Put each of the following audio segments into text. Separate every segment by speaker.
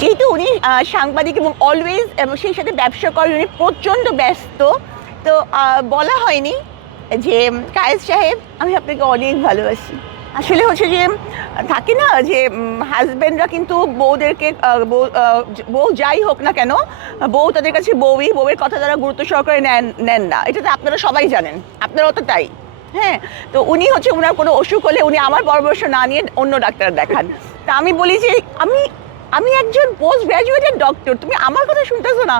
Speaker 1: যেহেতু উনি সাংবাদিক এবং অলওয়েজ এবং সেই সাথে ব্যবসা করেন, উনি প্রচণ্ড ব্যস্ত। তো বলা হয়নি যে, কায়েস সাহেব, আমি আপনাকে অনেক ভালোবাসি। আসলে হচ্ছে যে, থাকে না যে হাজব্যান্ডরা কিন্তু বউদেরকে বউ বউ যাই হোক না কেন, বউ তাদের কাছে বউই, বউয়ের কথা তারা গুরুত্ব সহকারে নেন নেন না। এটা তো আপনারা সবাই জানেন আপনারাও তো তাই। হ্যাঁ তো উনি হচ্ছে ওনার কোনো অসুখ হলে উনি আমার পরামর্শ না নিয়ে অন্য ডাক্তার দেখান। তা আমি বলি যে, আমি আমি একজন পোস্ট গ্র্যাজুয়েটেড ডক্টর তুমি আমার কথা শুনতেছো না?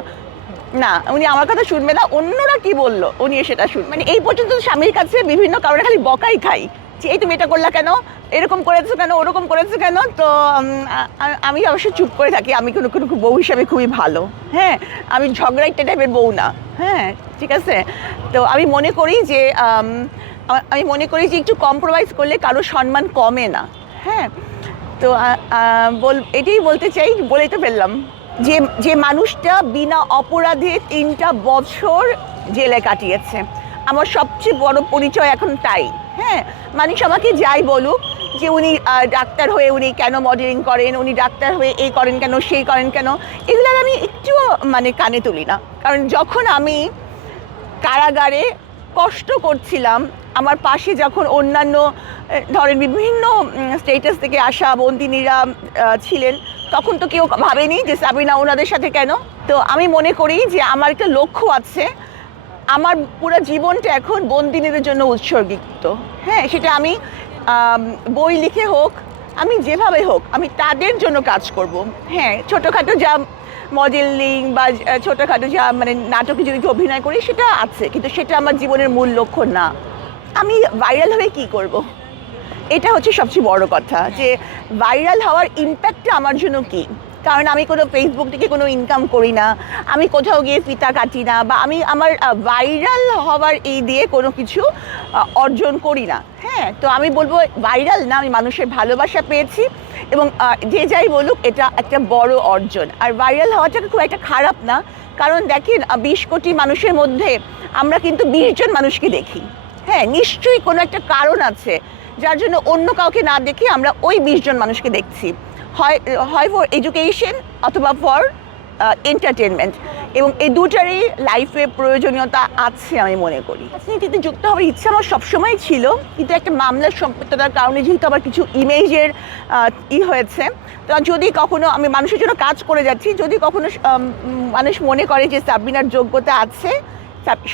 Speaker 1: না, উনি আমার কথা শুনবে না, অন্যরা কি বলল? উনি সেটা শুন মানে এই পর্যন্ত স্বামীর কাছে বিভিন্ন কারণে খালি বকাই খাই। যে এই তুমি এটা করলা কেন? এরকম করেছ কেন? ওরকম করেছ কেন? তো আমি অবশ্য চুপ করে থাকি, আমি কোনো কোনো বউ হিসাবে খুবই ভালো। হ্যাঁ আমি ঝগড়া একটা টাইপের বউ না। হ্যাঁ ঠিক আছে? তো আমি মনে করি যে, আমি মনে করি যে একটু কম্প্রোমাইজ করলে কারও সম্মান কমে না। হ্যাঁ তো বল, এটাই বলতে চাই, বলে তো ফেললাম। যে যে মানুষটা বিনা অপরাধে তিনটা বছর জেলে কাটিয়েছে। আমার সবচেয়ে বড় পরিচয় এখন তাই হ্যাঁ? মানুষ আমাকে যাই বলুক যে উনি ডাক্তার হয়ে উনি কেন মডেলিং করেন, উনি ডাক্তার হয়ে এই করেন কেন সেই করেন কেন, এগুলো আমি একটুও মানে কানে তুলি না। কারণ যখন আমি কারাগারে কষ্ট করছিলাম। আমার পাশে যখন অন্যান্য ধরেন বিভিন্ন স্টেটাস থেকে আসা বন্দিনীরা ছিলেন, তখন তো কেউ ভাবেনি যে সাবিনা ওনাদের সাথে কেন? তো আমি মনে করি যে আমার একটা লক্ষ্য আছে। আমার পুরো জীবনটা এখন বন্দিনীদের জন্য উৎসর্গিত হ্যাঁ সেটা আমি, বই লিখে হোক, আমি যেভাবে হোক, আমি তাদের জন্য কাজ করব। হ্যাঁ ছোটোখাটো যা মডেলিং বা ছোটোখাটো যা মানে নাটকে যদি অভিনয় করি, সেটা আছে, কিন্তু সেটা আমার জীবনের মূল লক্ষ্য না আমি ভাইরাল হয়ে কি করব। এটা হচ্ছে সবচেয়ে বড় কথা, যে ভাইরাল হওয়ার ইম্প্যাক্টটা আমার জন্য কি কারণ আমি কোনো ফেসবুক থেকে কোনো ইনকাম করি না, আমি কোথাও গিয়ে ফিতা কাটি না, বা আমি আমার ভাইরাল হওয়ার এই দিয়ে কোনো কিছু অর্জন করি না। হ্যাঁ তো আমি বলব ভাইরাল না, আমি মানুষের ভালোবাসা পেয়েছি এবং যে যাই বলুক, এটা একটা বড় অর্জন। আর ভাইরাল হওয়াটা খুব একটা খারাপ না, কারণ দেখেন বিশ কোটি মানুষের মধ্যে আমরা কিন্তু বিশ জন মানুষকে দেখি। হ্যাঁ নিশ্চয়ই কোনো একটা কারণ আছে, যার জন্য অন্য কাউকে না দেখে আমরা ওই বিশ জন মানুষকে দেখছি। হয় হয় ফর এডুকেশন অথবা ফর এন্টারটেনমেন্ট এবং এই দুটারই লাইফে প্রয়োজনীয়তা আছে আমি মনে করি। রাজনীতিতে যুক্ত হওয়ার ইচ্ছা আমার সবসময় ছিল কিন্তু একটা মামলার সম্পৃক্ততার কারণে যেহেতু আমার কিছু ইমেজের ই হয়েছে তো যদি কখনো আমি মানুষের জন্য কাজ করে যাচ্ছি যদি কখনো মানুষ মনে করে যে সাবিনার যোগ্যতা আছে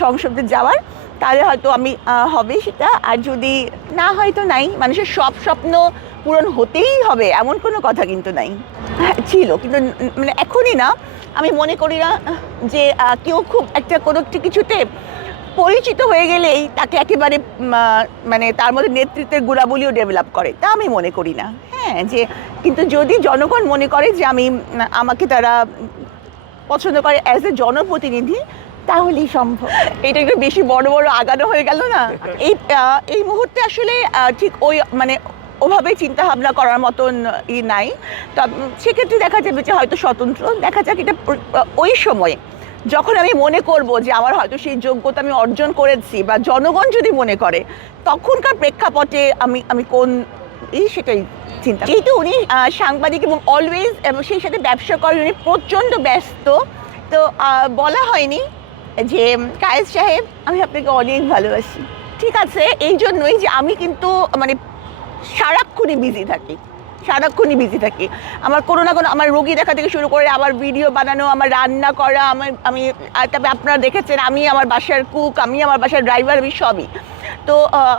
Speaker 1: সংসদে যাওয়ার তাহলে হয়তো আমি হবে সেটা। আর যদি না হয় তো নাই। মানুষের সব স্বপ্ন পূরণ হতেই হবে এমন কোনো কথা কিন্তু নাই। হ্যাঁ, ছিল কিন্তু মানে এখনই না। আমি মনে করি না যে কেউ খুব একটা কোনো একটা কিছুতে পরিচিত হয়ে গেলেই তাকে একেবারে মানে তার মধ্যে নেতৃত্বের গুণাবলীও ডেভেলপ করে। তা আমি মনে করি না। হ্যাঁ যে, কিন্তু যদি জনগণ মনে করে যে, আমি আমাকে তারা পছন্দ করে অ্যাজ এ জনপ্রতিনিধি, তাহলেই সম্ভব। এটা একটু বেশি বড় বড় আগানো হয়ে গেল না? এই এই মুহূর্তে আসলে ঠিক ওই মানে ওভাবে চিন্তা ভাবনা করার মতন ই নাই। তা সেক্ষেত্রে দেখা যাবে যে হয়তো স্বতন্ত্র। দেখা যাক এটা ওই সময়ে যখন আমি মনে করব যে আমার হয়তো সেই যোগ্যতা আমি অর্জন করেছি বা জনগণ যদি মনে করে তখনকার প্রেক্ষাপটে আমি আমি কোন এই সেটাই চিন্তা যেহেতু উনি সাংবাদিক এবং অলওয়েজ এবং সেই সাথে ব্যবসা করেন উনি প্রচণ্ড ব্যস্ত। তো বলা হয়নি যে কায়েস সাহেব আমি আপনাকে অনেক ভালোবাসি। ঠিক আছে এই জন্যই যে আমি কিন্তু মানে সারাক্ষণই বিজি থাকি সারাক্ষণই বিজি থাকি। আমার কোনো না কোনো আমার রোগী দেখা থেকে শুরু করে আমার ভিডিও বানানো আমার রান্না করা আমার আমি আর তবে আপনারা দেখেছেন আমি আমার বাসার কুক আমি আমার বাসার ড্রাইভার আমি সবই। তো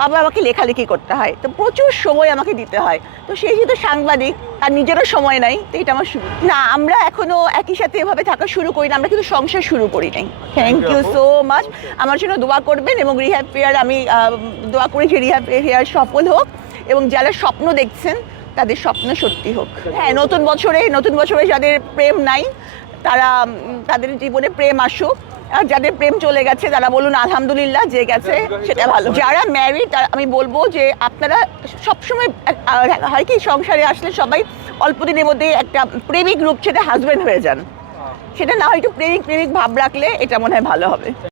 Speaker 1: আবার আমাকে লেখালেখি করতে হয়। তো প্রচুর সময় আমাকে দিতে হয়। তো সেই যেহেতু সাংবাদিক তার নিজেরও সময় নাই তো এটা আমার শুরু না আমরা এখনও একই সাথে এভাবে থাকা শুরু করি না আমরা কিন্তু সংসার শুরু করি নাই। থ্যাংক ইউ সো মাচ আমার জন্য দোয়া করবেন এবং রিহ্যাব ফেয়ার আমি দোয়া করি যে রিহ্যাব ফেয়ার সফল হোক। এবং যারা স্বপ্ন দেখছেন, তাদের স্বপ্ন সত্যি হোক। হ্যাঁ নতুন বছরে নতুন বছরে যাদের প্রেম নাই, তারা তাদের জীবনে প্রেম আসুক। আর যাদের প্রেম চলে গেছে, তারা বলুন, আলহামদুলিল্লাহ, যে গেছে, সেটা ভালো। যারা ম্যারিড তারা, আমি বলব যে, আপনারা সবসময় হয় কি, সংসারে আসলে সবাই অল্প দিনের মধ্যে একটা প্রেমিক রূপ ছেড়ে হাজব্যান্ড হয়ে যান। সেটা না হয় একটু প্রেমিক প্রেমিক ভাব রাখলে এটা মনে হয় ভালো হবে।